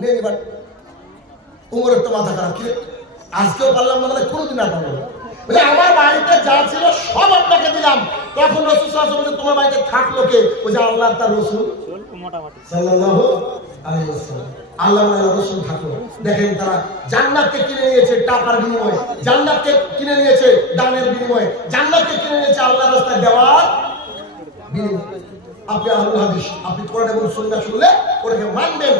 নেই উমরের তো মাথা খারাপ আজকেও পারলাম কোনোদিন আর বলে, আমার বাড়িতে যা ছিল, সব আপনাকে দিলাম। রসুল তোমার বাড়িতে থাকল কে? ওই যে আল্লাহ তার রসুল। সাল্লাল্লাহু আলাইহি ওয়াসাল্লাম। আল্লাহ রসুল থাকল। দেখেন তারা জান্নাতকে কিনে নিয়েছে টাকার বিনিময়ে, জান্নাতকে কিনে নিয়েছে দানের বিনিময়ে, জান্নাতকে কিনে নিয়েছে আল্লাহর রাস্তায় দেওয়ার বিনিময়ে। আপনি আল্লাহ হাদিস, আপনি কোরআন এবং সুন্নাহ শুনলে ওটাকে মানবেন।